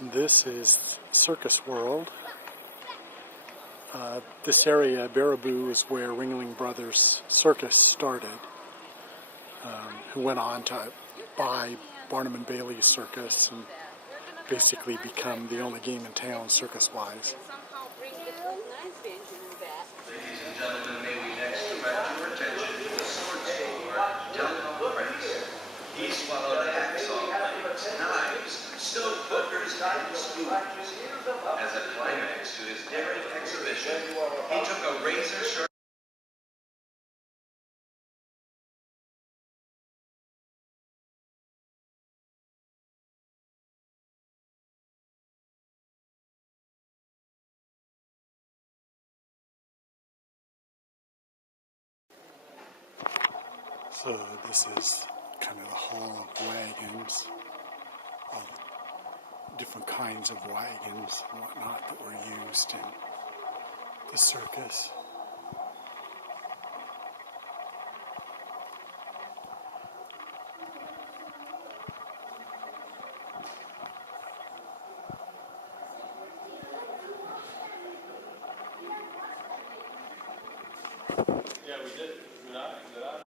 And this is Circus World. This area, Baraboo, is where Ringling Brothers Circus started, who went on to buy Barnum and Bailey's circus and basically become the only game in town circus-wise. Ladies and gentlemen, may we next direct your attention to the sword swallower, Delmo Prince. He swallowed hacksaw blades, knives, stove hookers, and spoons. As a climax to his daring exhibition, he took a razor-sharp So this is kind of the hall of wagons, all different kinds of wagons and whatnot that were used in the circus. Yeah, we did. Did I?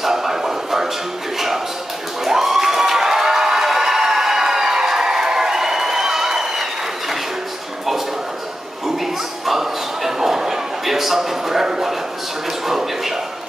stop by one of our two gift shops on your way out. T-shirts, postcards, movies, mugs, and more. We have something for everyone at the Circus Circus World gift shop.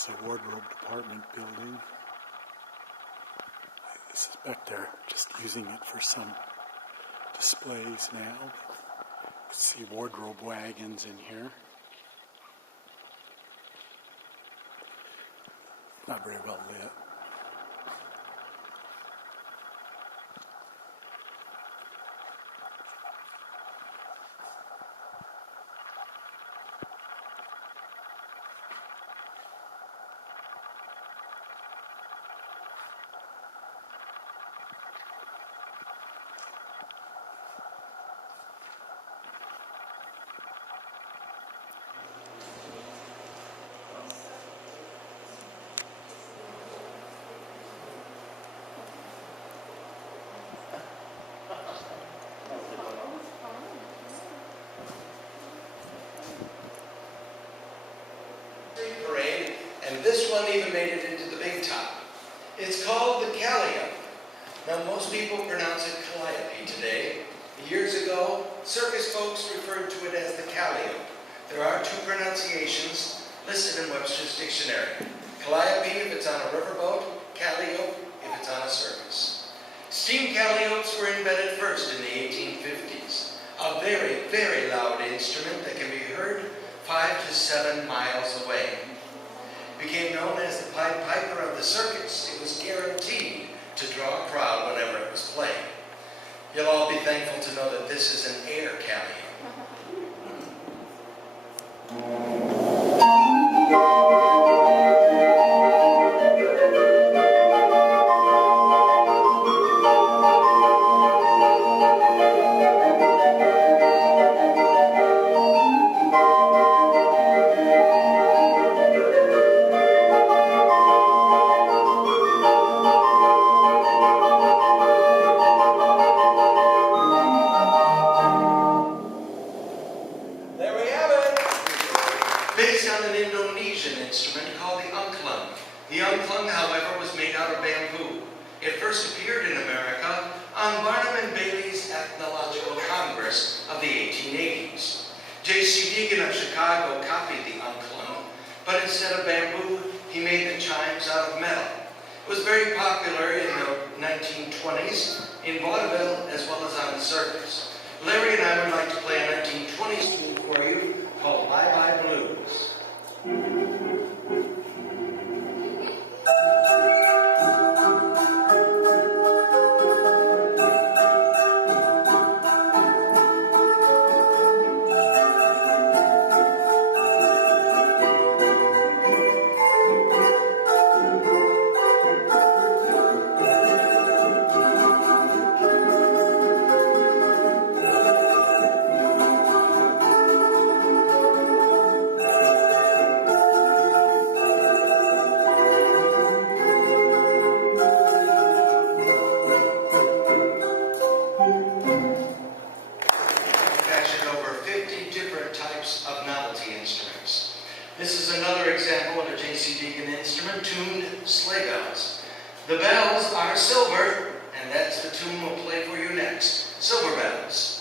This is a wardrobe department building. This is back there, just using it for some displays now. You can see wardrobe wagons in here. Not very well lit. Parade, and this one even made it into the big top. It's called the Calliope. Now most people pronounce it Calliope today. Years ago, circus folks referred to it as the Calliope. There are two pronunciations listed in Webster's dictionary. Calliope if it's on a riverboat, Calliope if it's on a circus. Steam calliopes were invented first in the 1850s. A very, very loud instrument that can be heard 5 to 7 miles away. Became known as the Pied Piper of the circus. It was guaranteed to draw a crowd whenever it was played. You'll all be thankful to know that this is an air calliope. Based on an Indonesian instrument called the angklung. The angklung, however, was made out of bamboo. It first appeared in America on Barnum and Bailey's Ethnological Congress of the 1880s. J.C. Deegan of Chicago copied the angklung, but instead of bamboo, he made the chimes out of metal. It was very popular in the 1920s in vaudeville as well as on the circus. Larry and I would like to play a 1920s tune for you called Bye Bye Blues. This is another example of a J.C. Deegan instrument, tuned sleigh bells. The bells are silver, and that's the tune we'll play for you next, Silver Bells.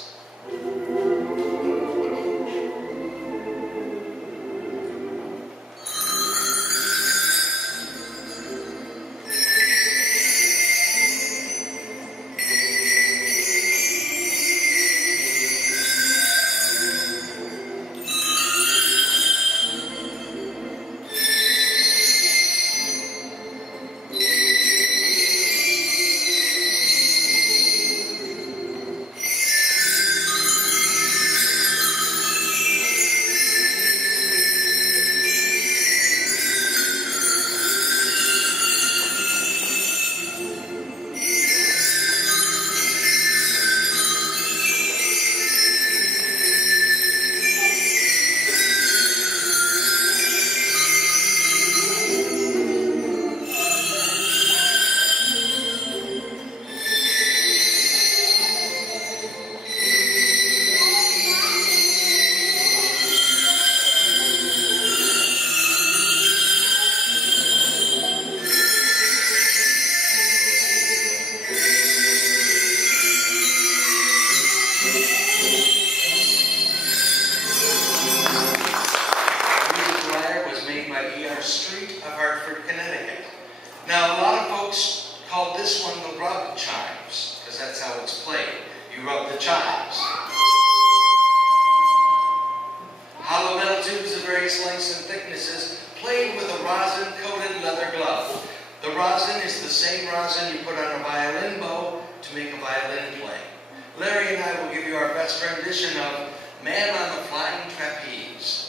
various lengths and thicknesses, played with a rosin-coated leather glove. The rosin is the same rosin you put on a violin bow to make a violin play. Larry and I will give you our best rendition of Man on the Flying Trapeze.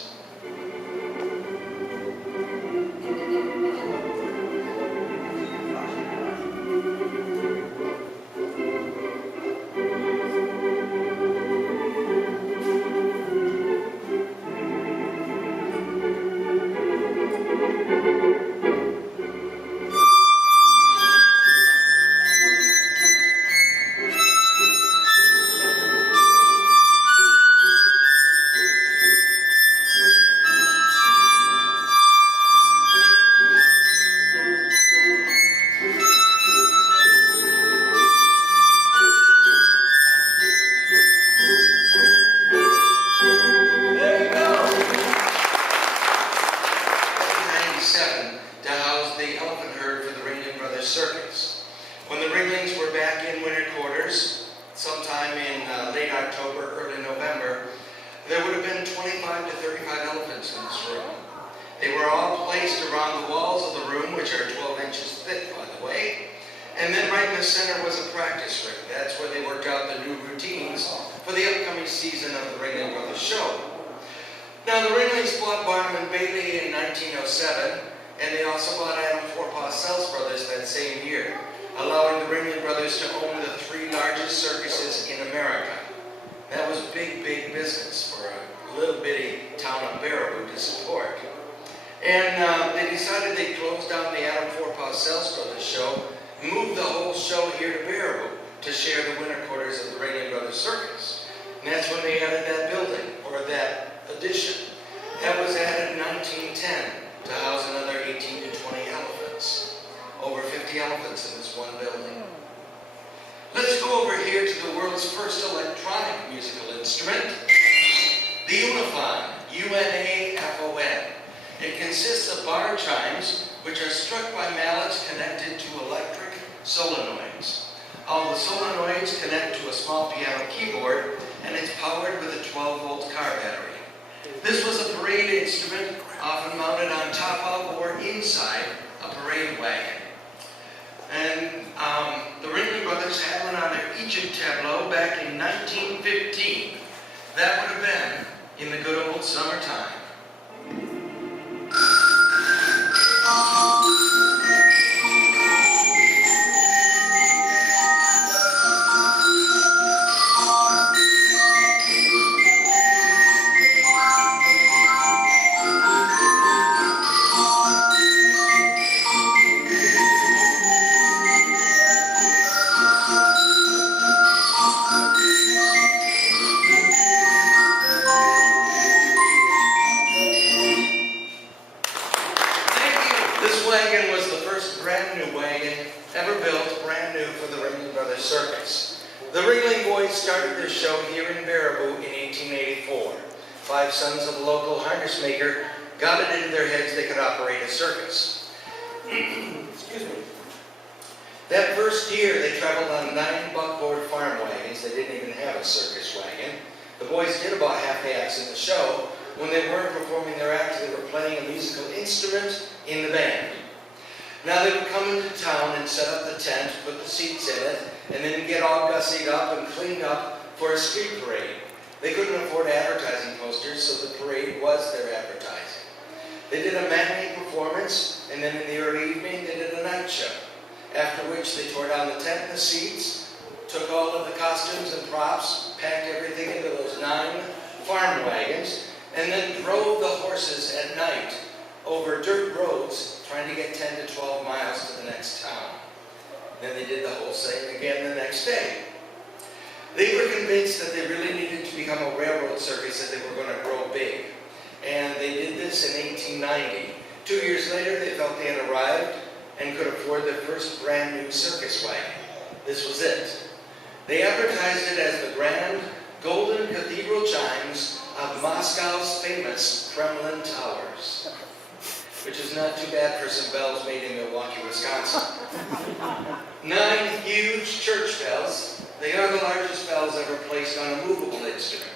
Circus. When the Ringlings were back in winter quarters, sometime in late October, early November, there would have been 25 to 35 elephants in this room. They were all placed around the walls of the room, which are 12 inches thick, by the way, and then right in the center was a practice ring. That's where they worked out the new routines for the upcoming season of the Ringling Brothers show. Now, the Ringlings bought Barnum and Bailey in 1907, and they also bought Adam Four-Paw Brothers that same year, allowing the Ringling Brothers to own the 3 largest circuses in America. That was big, big business for a little bitty town of Baraboo to support. And they decided they'd close down the Adam Four-Paw Brothers show, moved the whole show here to Baraboo to share the winter quarters of the Ringling Brothers Circus. And that's when they added that building, or that addition. That was added in 1910. To house another 18 to 20 elephants. Over 50 elephants in this one building. Let's go over here to the world's first electronic musical instrument, the Unifon, U-N-A-F-O-N. It consists of bar chimes, which are struck by mallets connected to electric solenoids. All the solenoids connect to a small piano keyboard, and it's powered with a 12-volt car battery. This was a parade instrument, often mounted on top of or inside a parade wagon. And the Ringling Brothers had one on their Egypt tableau back in 1915. That would have been in the good old summertime. Circus. The Ringling Boys started their show here in Baraboo in 1884. 5 sons of a local harness maker got it into their heads they could operate a circus. Excuse me. That first year they traveled on 9 buckboard farm wagons. They didn't even have a circus wagon. The boys did about half the acts in the show. When they weren't performing their acts, they were playing a musical instrument in the band. Now they would come into town and set up the tent, put the seats in it, and then get all gussied up and cleaned up for a street parade. They couldn't afford advertising posters, so the parade was their advertising. They did a matinee performance, and then in the early evening they did a night show, after which they tore down the tent and the seats, took all of the costumes and props, packed everything into those 9 farm wagons, and then drove the horses at night over dirt roads, trying to get 10 to 12 miles to the next town. Then they did the whole thing again the next day. They were convinced that they really needed to become a railroad circus, that they were going to grow big. And they did this in 1890. 2 years later, they felt they had arrived and could afford their first brand new circus wagon. This was it. They advertised it as the grand golden cathedral chimes of Moscow's famous Kremlin Towers, which is not too bad for some bells made in Milwaukee, Wisconsin. 9 huge church bells. They are the largest bells ever placed on a movable instrument.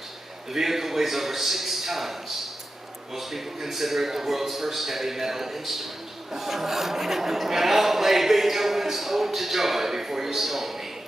The vehicle weighs over 6 tons. Most people consider it the world's first heavy metal instrument. And I'll play Beethoven's Ode to Joy before you stone me.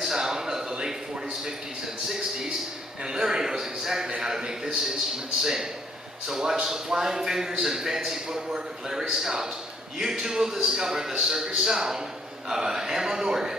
Sound of the late 40s, 50s, and 60s, and Larry knows exactly how to make this instrument sing. So watch the flying fingers and fancy footwork of Larry Scout. You too will discover the circus sound of a Hammond organ.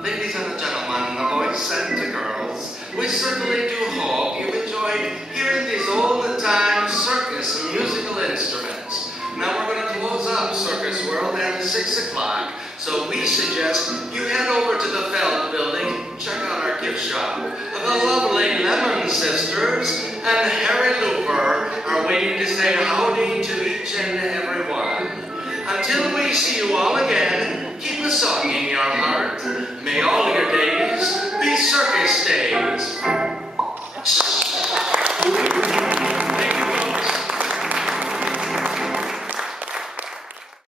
Ladies and gentlemen, boys and girls, we certainly do hope you enjoyed hearing these old-time circus musical instruments. Now we're going to close up Circus World at 6 o'clock, so we suggest you head over to the Feld building, check out our gift shop. The lovely Lemon Sisters and Harry Looper are waiting to say howdy to each and every one. Until we see you all again, keep a song in your heart. May all your days be circus days.